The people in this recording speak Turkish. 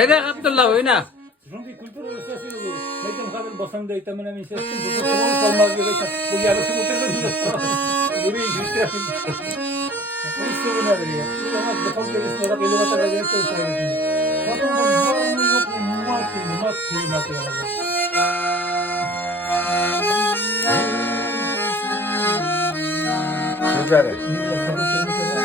এই দেখ আব্দুল্লাহ হই না Rungi kultur uluslararası yolu. Mekan kadar basan da itamen emin sesin. Bu zaman kalmaz gibi. Bu yarı şu mutlaka yürüyün güçlerin. Bu sorun nedir ya? Bu zaman defol gelirsin olarak 50 metre kadar koysaydın. Bakın bu zorunlu yok mu? Mumat kıymat ya. Güzel. Millet kadar kendi kadar.